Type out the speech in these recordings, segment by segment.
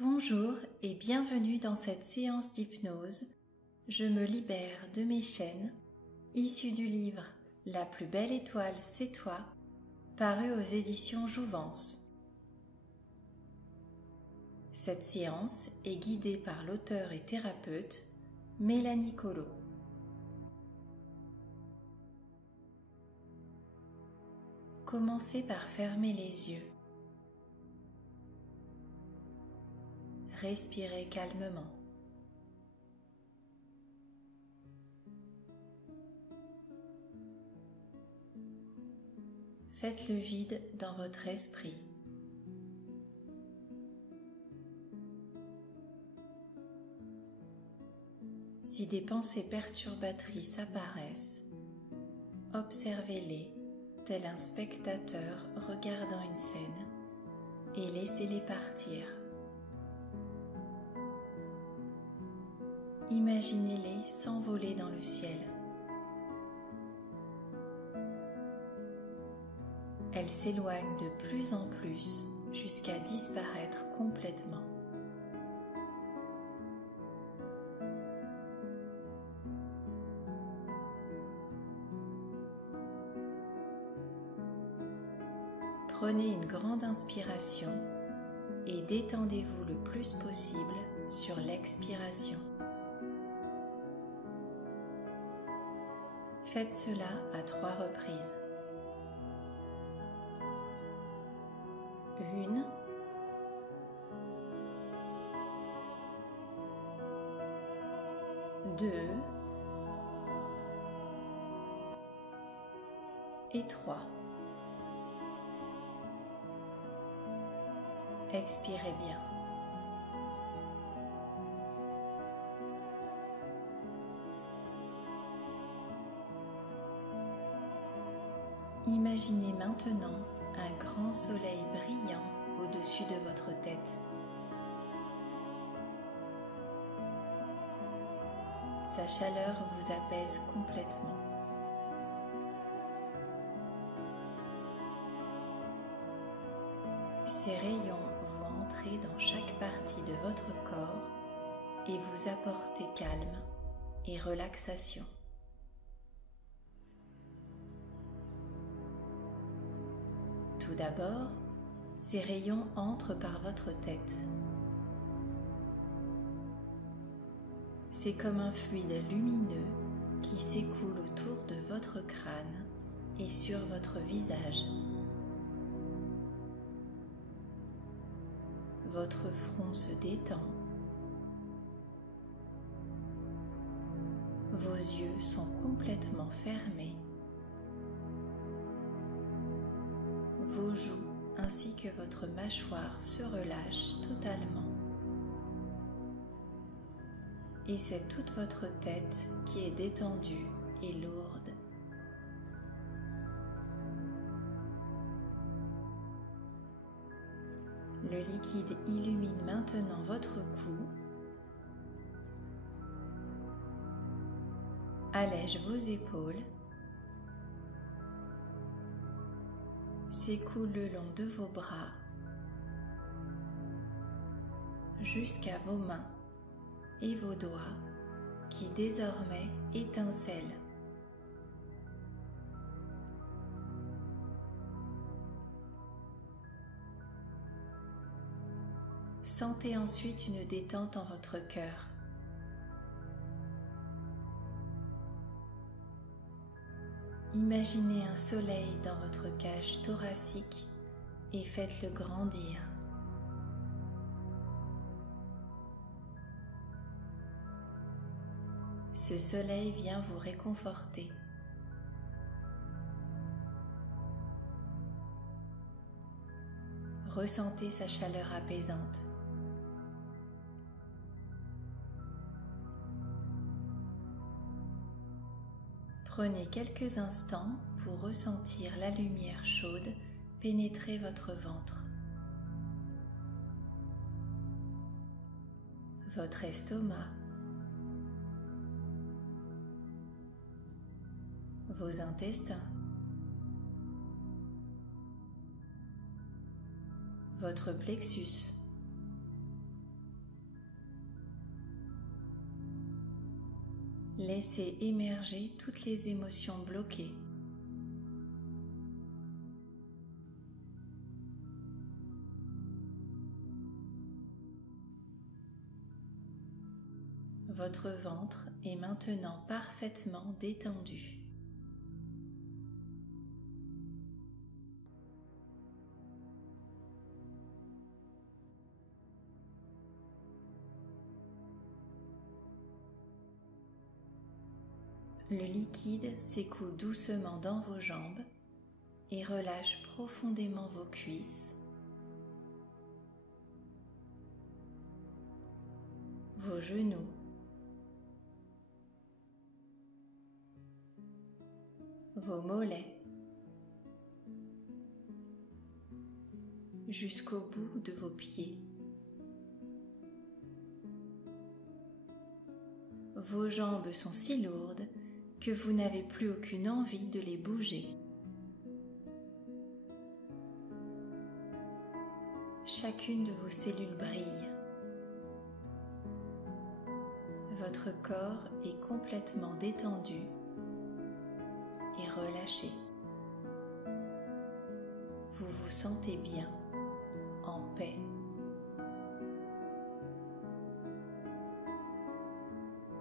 Bonjour et bienvenue dans cette séance d'hypnose. Je me libère de mes chaînes, issues du livre La plus belle étoile, c'est toi, paru aux éditions Jouvence. Cette séance est guidée par l'auteure et thérapeute Mélanie Collot. Commencez par fermer les yeux. Respirez calmement. Faites le vide dans votre esprit. Si des pensées perturbatrices apparaissent, observez-les tel un spectateur regardant une scène et laissez-les partir. Imaginez-les s'envoler dans le ciel. Elles s'éloignent de plus en plus jusqu'à disparaître complètement. Prenez une grande inspiration et détendez-vous le plus possible sur l'expiration. Faites cela à 3 reprises. 1, 2 et 3. Expirez bien. Imaginez maintenant un grand soleil brillant au-dessus de votre tête. Sa chaleur vous apaise complètement. Ces rayons vont entrer dans chaque partie de votre corps et vous apporter calme et relaxation. Tout d'abord, ces rayons entrent par votre tête. C'est comme un fluide lumineux qui s'écoule autour de votre crâne et sur votre visage. Votre front se détend. Vos yeux sont complètement fermés. Vos joues ainsi que votre mâchoire se relâchent totalement. Et c'est toute votre tête qui est détendue et lourde. Le liquide illumine maintenant votre cou, allège vos épaules, s'écoule le long de vos bras jusqu'à vos mains et vos doigts qui désormais étincellent. Sentez ensuite une détente en votre cœur. Imaginez un soleil dans votre cage thoracique et faites-le grandir. Ce soleil vient vous réconforter. Ressentez sa chaleur apaisante. Prenez quelques instants pour ressentir la lumière chaude pénétrer votre ventre. Votre estomac. Vos intestins. votre plexus, Laissez émerger toutes les émotions bloquées. Votre ventre est maintenant parfaitement détendu. Le liquide s'écoule doucement dans vos jambes et relâche profondément vos cuisses, vos genoux, vos mollets, jusqu'au bout de vos pieds. Vos jambes sont si lourdes que vous n'avez plus aucune envie de les bouger. Chacune de vos cellules brille. Votre corps est complètement détendu et relâché. Vous vous sentez bien, en paix.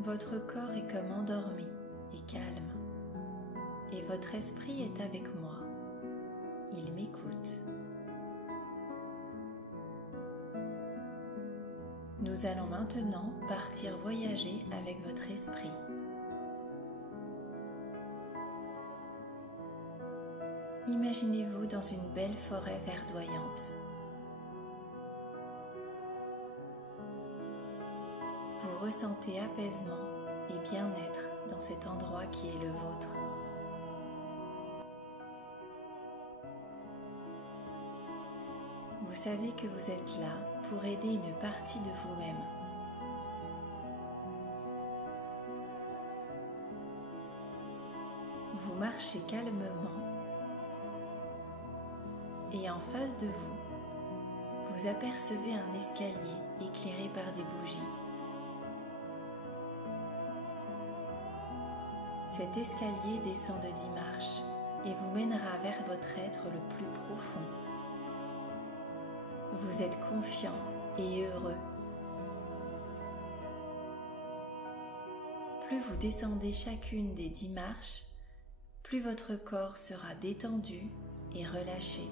Votre corps est comme endormi et calme, et votre esprit est avec moi. Il m'écoute. Nous allons maintenant partir voyager avec votre esprit. Imaginez-vous dans une belle forêt verdoyante. Vous ressentez apaisement et bien-être dans cet endroit qui est le vôtre. Vous savez que vous êtes là pour aider une partie de vous-même. Vous marchez calmement et en face de vous, vous apercevez un escalier éclairé par des bougies. Cet escalier descend de 10 marches et vous mènera vers votre être le plus profond. Vous êtes confiant et heureux. Plus vous descendez chacune des 10 marches, plus votre corps sera détendu et relâché.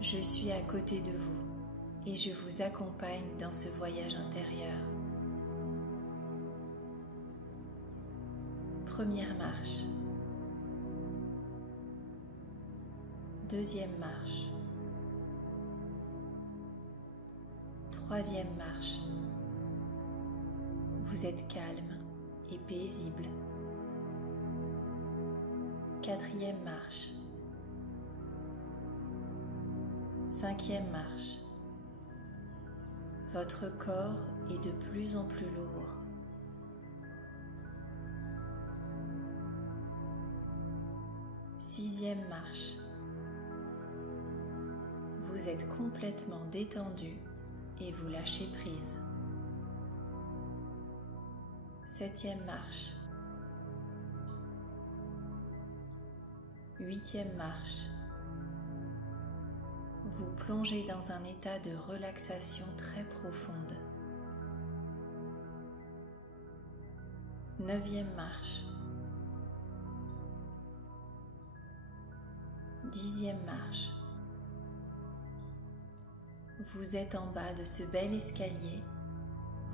Je suis à côté de vous et je vous accompagne dans ce voyage intérieur. Première marche. Deuxième marche. Troisième marche. Vous êtes calme et paisible. Quatrième marche. Cinquième marche. Votre corps est de plus en plus lourd. Sixième marche. Vous êtes complètement détendu et vous lâchez prise. Septième marche. Huitième marche. Vous plongez dans un état de relaxation très profonde. Neuvième marche. Dixième marche. Vous êtes en bas de ce bel escalier.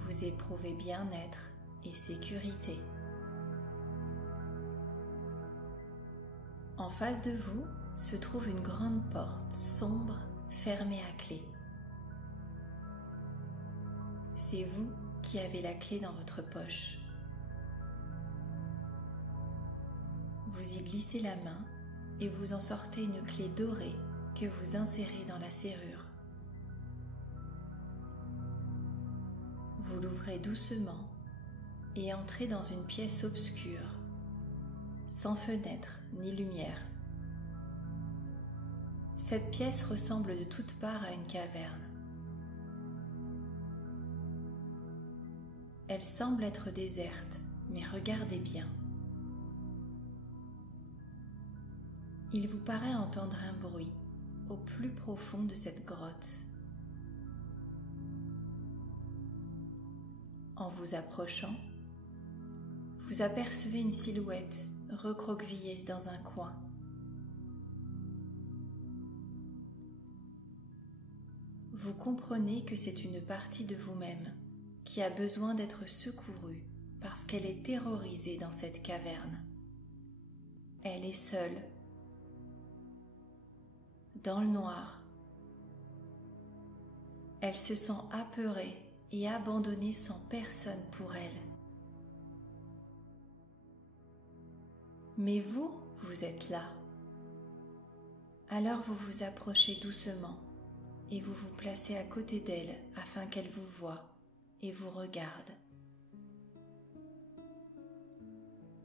Vous éprouvez bien-être et sécurité. En face de vous se trouve une grande porte sombre fermée à clé. C'est vous qui avez la clé dans votre poche. Vous y glissez la main et vous en sortez une clé dorée que vous insérez dans la serrure. Vous l'ouvrez doucement et entrez dans une pièce obscure, sans fenêtre ni lumière. Cette pièce ressemble de toutes parts à une caverne. Elle semble être déserte, mais regardez bien. Il vous paraît entendre un bruit au plus profond de cette grotte. En vous approchant, vous apercevez une silhouette recroquevillée dans un coin. Vous comprenez que c'est une partie de vous-même qui a besoin d'être secourue parce qu'elle est terrorisée dans cette caverne. Elle est seule, dans le noir. Elle se sent apeurée et abandonnée sans personne pour elle. Mais vous, vous êtes là. Alors vous vous approchez doucement et vous vous placez à côté d'elle afin qu'elle vous voie et vous regarde.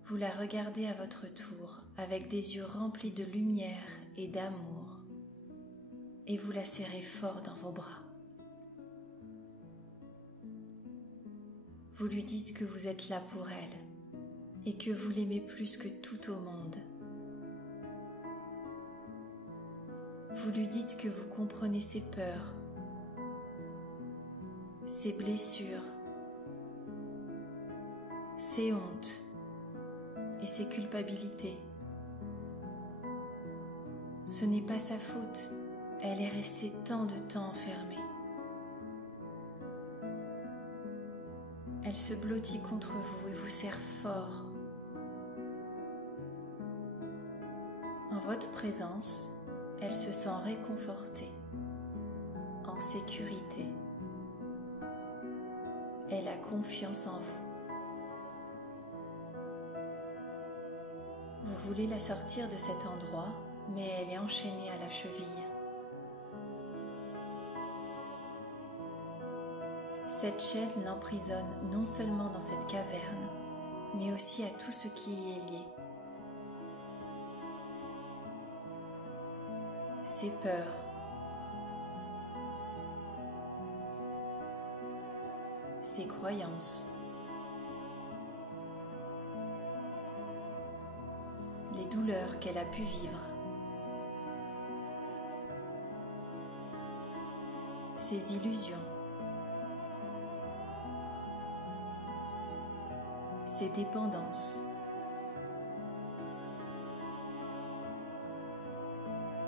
Vous la regardez à votre tour avec des yeux remplis de lumière et d'amour et vous la serrez fort dans vos bras. Vous lui dites que vous êtes là pour elle et que vous l'aimez plus que tout au monde. Vous lui dites que vous comprenez ses peurs, ses blessures, ses hontes et ses culpabilités. Ce n'est pas sa faute, elle est restée tant de temps enfermée. Elle se blottit contre vous et vous serre fort. En votre présence, elle se sent réconfortée, en sécurité. Elle a confiance en vous. Vous voulez la sortir de cet endroit, mais elle est enchaînée à la cheville. Cette chaîne l'emprisonne non seulement dans cette caverne, mais aussi à tout ce qui y est lié. Ses peurs, ses croyances, les douleurs qu'elle a pu vivre, ses illusions, ses dépendances,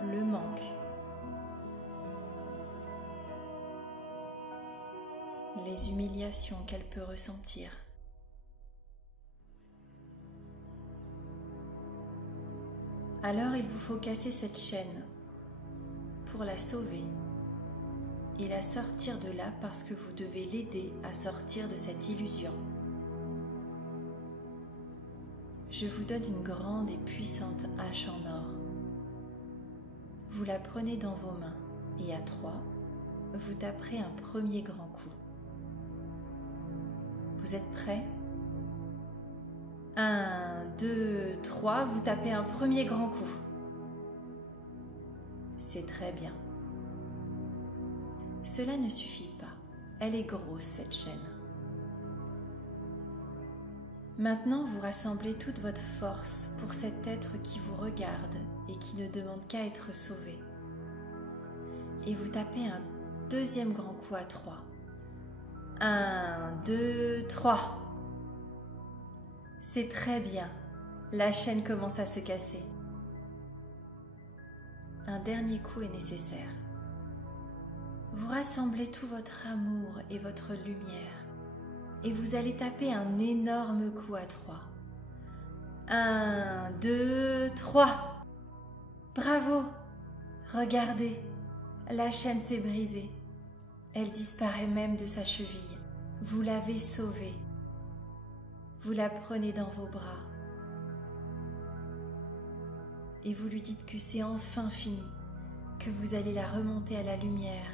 le manque, les humiliations qu'elle peut ressentir. Alors il vous faut casser cette chaîne pour la sauver et la sortir de là parce que vous devez l'aider à sortir de cette illusion. Je vous donne une grande et puissante hache en or. Vous la prenez dans vos mains et à 3, vous taperez un premier grand coup. Vous êtes prêts ? 1, 2, 3, vous tapez un premier grand coup. C'est très bien. Cela ne suffit pas. Elle est grosse, cette chaîne. Maintenant, vous rassemblez toute votre force pour cet être qui vous regarde et qui ne demande qu'à être sauvé. Et vous tapez un deuxième grand coup à 3. 1, 2, 3. C'est très bien. La chaîne commence à se casser. Un dernier coup est nécessaire. Vous rassemblez tout votre amour et votre lumière et vous allez taper un énorme coup à 3. 1, 2, 3. Bravo! Regardez, la chaîne s'est brisée. Elle disparaît même de sa cheville. Vous l'avez sauvée. Vous la prenez dans vos bras et vous lui dites que c'est enfin fini, que vous allez la remonter à la lumière,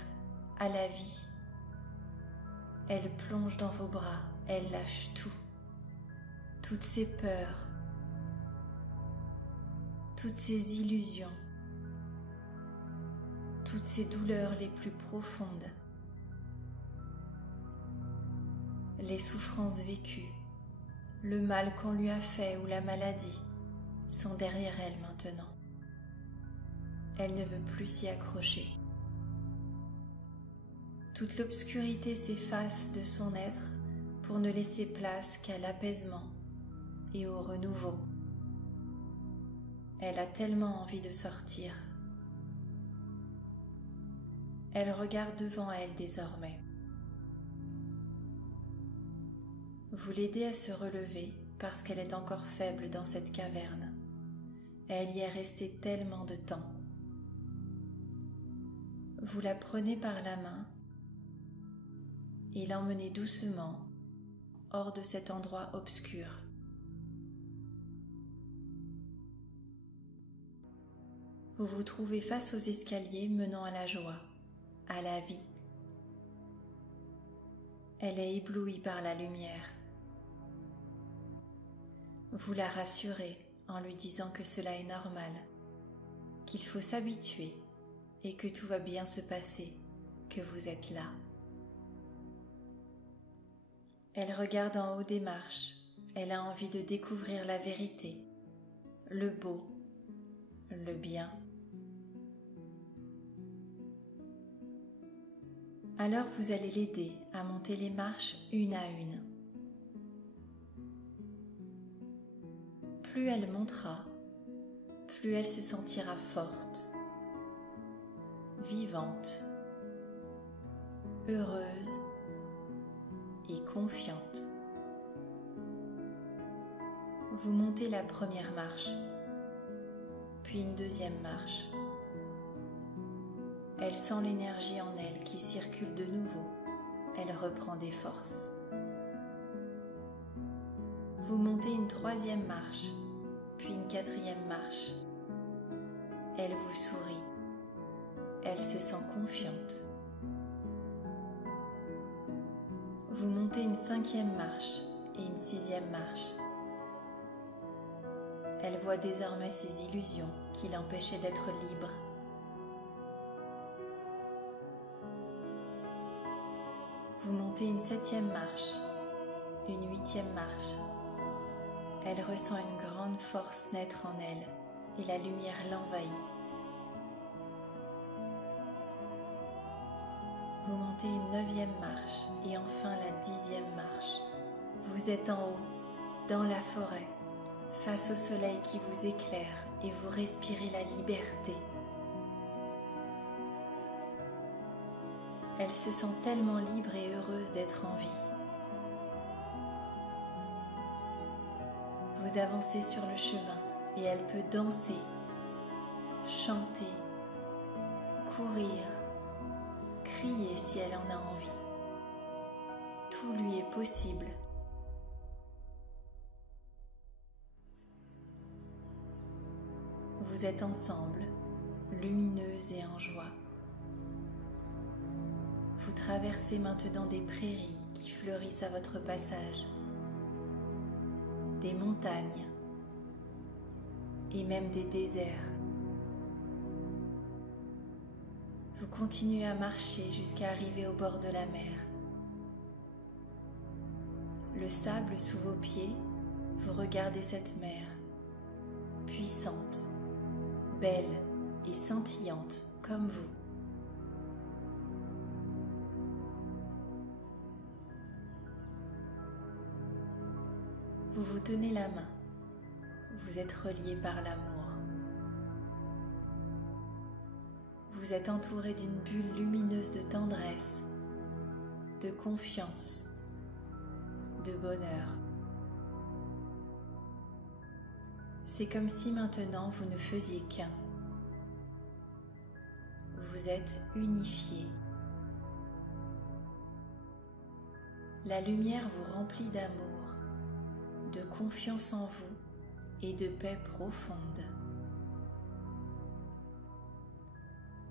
à la vie. Elle plonge dans vos bras, elle lâche tout, toutes ses peurs, toutes ses illusions, toutes ses douleurs les plus profondes. les souffrances vécues, le mal qu'on lui a fait ou la maladie sont derrière elle maintenant. Elle ne veut plus s'y accrocher. Toute l'obscurité s'efface de son être pour ne laisser place qu'à l'apaisement et au renouveau. Elle a tellement envie de sortir. Elle regarde devant elle désormais. Vous l'aidez à se relever parce qu'elle est encore faible dans cette caverne. Elle y est restée tellement de temps. Vous la prenez par la main et l'emmenez doucement hors de cet endroit obscur. Vous vous trouvez face aux escaliers menant à la joie, à la vie. Elle est éblouie par la lumière. Vous la rassurez en lui disant que cela est normal, qu'il faut s'habituer et que tout va bien se passer, que vous êtes là. Elle regarde en haut des marches, elle a envie de découvrir la vérité, le beau, le bien. Alors vous allez l'aider à monter les marches une à une. Plus elle montera, plus elle se sentira forte, vivante, heureuse et confiante. Vous montez la première marche, puis une deuxième marche. Elle sent l'énergie en elle qui circule de nouveau. Elle reprend des forces. Vous montez une troisième marche, puis une quatrième marche. Elle vous sourit. Elle se sent confiante. Vous montez une cinquième marche et une sixième marche. Elle voit désormais ses illusions qui l'empêchaient d'être libre. Vous montez une septième marche, une huitième marche. Elle ressent une grande force naître en elle et la lumière l'envahit. Vous montez une neuvième marche et enfin la dixième marche. Vous êtes en haut, dans la forêt, face au soleil qui vous éclaire et vous respirez la liberté. Elle se sent tellement libre et heureuse d'être en vie. Vous avancez sur le chemin et elle peut danser, chanter, courir, crier si elle en a envie. Tout lui est possible. Vous êtes ensemble, lumineuse et en joie. Vous traversez maintenant des prairies qui fleurissent à votre passage, des montagnes et même des déserts. Vous continuez à marcher jusqu'à arriver au bord de la mer. Le sable sous vos pieds, vous regardez cette mer, puissante, belle et scintillante comme vous. Vous vous tenez la main, vous êtes reliés par l'amour. Vous êtes entouré d'une bulle lumineuse de tendresse, de confiance, de bonheur. C'est comme si maintenant vous ne faisiez qu'un. Vous êtes unifiés. La lumière vous remplit d'amour, de confiance en vous et de paix profonde.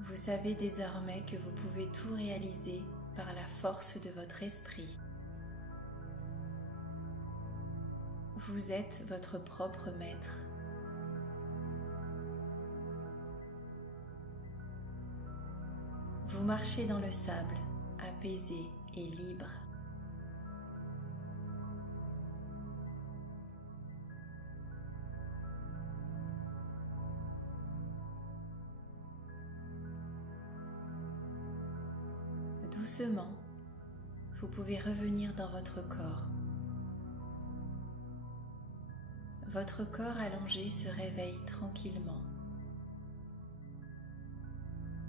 Vous savez désormais que vous pouvez tout réaliser par la force de votre esprit. Vous êtes votre propre maître. Vous marchez dans le sable, apaisé et libre. Doucement, vous pouvez revenir dans votre corps. Votre corps allongé se réveille tranquillement.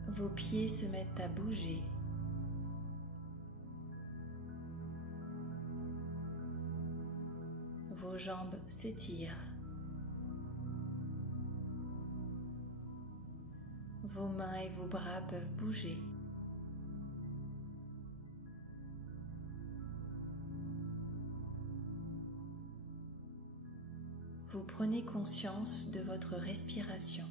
Vos pieds se mettent à bouger. Vos jambes s'étirent. Vos mains et vos bras peuvent bouger. Vous prenez conscience de votre respiration.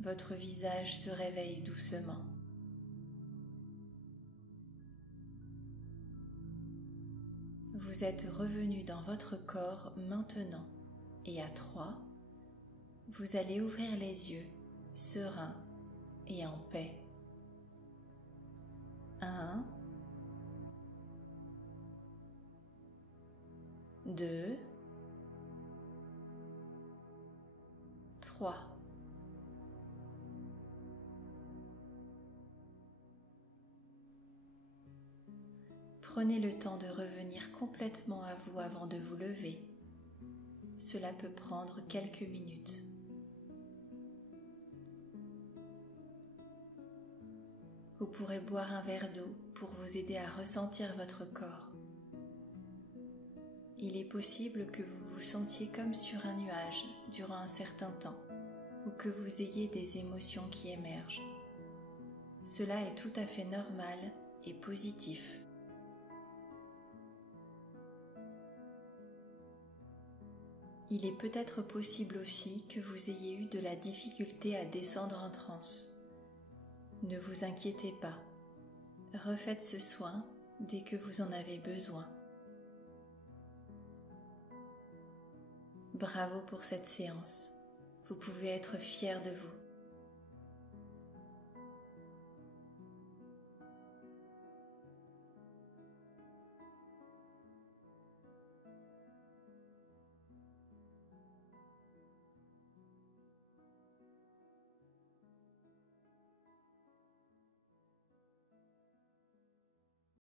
Votre visage se réveille doucement. Vous êtes revenu dans votre corps maintenant et à 3, vous allez ouvrir les yeux, serein et en paix. 1, 2, 3. Prenez le temps de revenir complètement à vous avant de vous lever. Cela peut prendre quelques minutes. Vous pourrez boire un verre d'eau pour vous aider à ressentir votre corps. Il est possible que vous vous sentiez comme sur un nuage durant un certain temps ou que vous ayez des émotions qui émergent. Cela est tout à fait normal et positif. Il est peut-être possible aussi que vous ayez eu de la difficulté à descendre en transe. Ne vous inquiétez pas. Refaites ce soin dès que vous en avez besoin. Bravo pour cette séance. Vous pouvez être fier de vous.